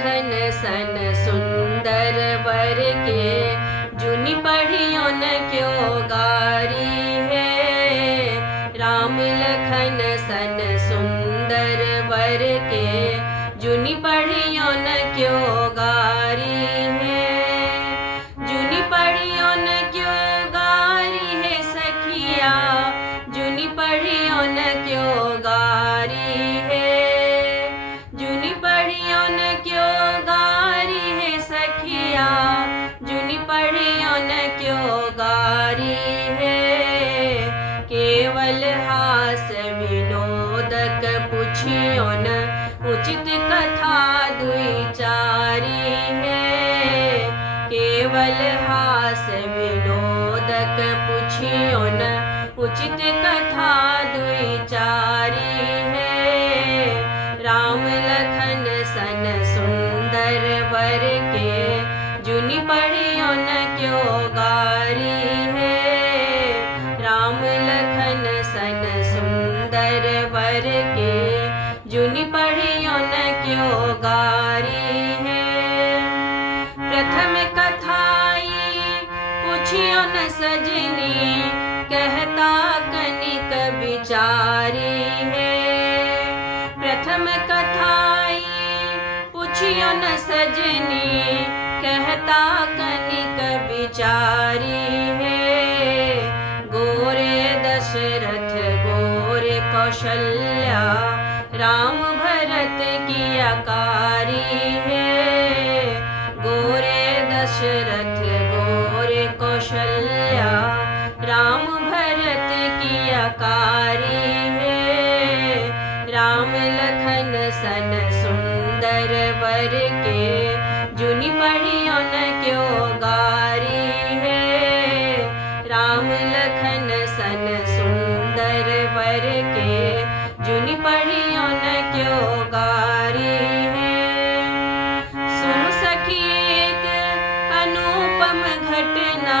लखन सन सुंदर वर के, जुनि पढ़ियो न क्यों गारी है। राम लखन सन सुंदर वर के, जुनि पढ़ियो न क्यों गारी है। जुनि पढ़ियो न क्यों गारी है सखिया, जुनि पढ़ियो न क्यों गारी है। जुनि पढ़ियो न क्यों गारी है सखिया, जुनि पढ़ियो न क्यों गारी है। केवल हास विनोदक पुछियो न, उचित कथा दुई चारी है। केवल हास विनोदक पुछियो न, उचित कथा दुई चारी है। राम लखन सन सुंदर वर के, जुनि पढ़ियो न क्यों गारी है। राम लखन सन सुंदर वर के, जुनि पढ़ियो न क्यों गारी है। प्रथम कथाई पुछियो न सजनी, कहता कनिक विचारी है। प्रथम कथाई पुछियो न सजनी, कहता कनिक विचारी है। गोरे दशरथ गोरे कौशल्या, राम भरत की अकारी है। गोरे दशरथ गोरे कौशल्या, राम भरत की अकारी है। राम लखन सन सुंदर वर के, जुनि पढ़ियो न क्यों गारी है। राम लखन सन सुंदर वर के, जुनि पढ़ियो न क्यों गारी है। सुनु सखी एक अनुपम घटना,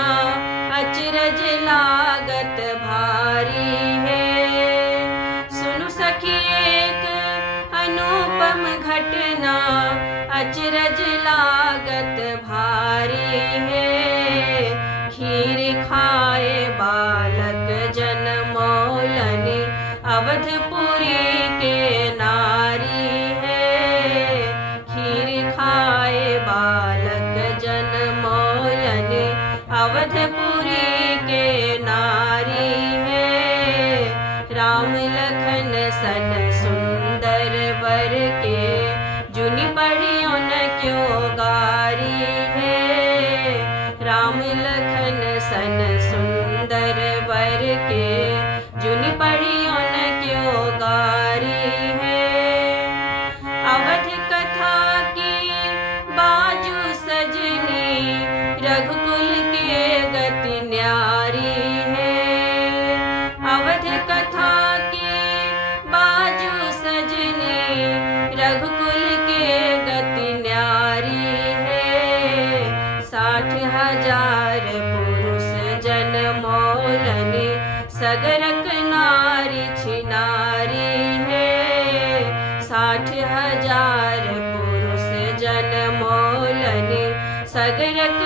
अचरज लागत भारी है। सुनु सखी एक अनुपम घटना, अचरज लागत भारी है। खीर खाए बालक जनमौलनि, अवधपुरी के नारी है। खीर खाए बालक जनमौलनि, अवधपुरी के नारी है। राम लखन सन सुंदर वर के, जुनि पढ़ियो न क्यों गारी है। राम लखन सन सुंदर वर के, जुनि पढ़ियो न क्यों गारी है। अवध कथा की बाजू सजनी, रघुकुल के गति न्यारी है। अवध कथा की बाजू सजनी, रघुकुल के गति न्यारी है। 60,000 पुरुष जनमौलनि, सगरक नारी छिनारी है। 60,000 पुरुष जनमौलनि, सगरक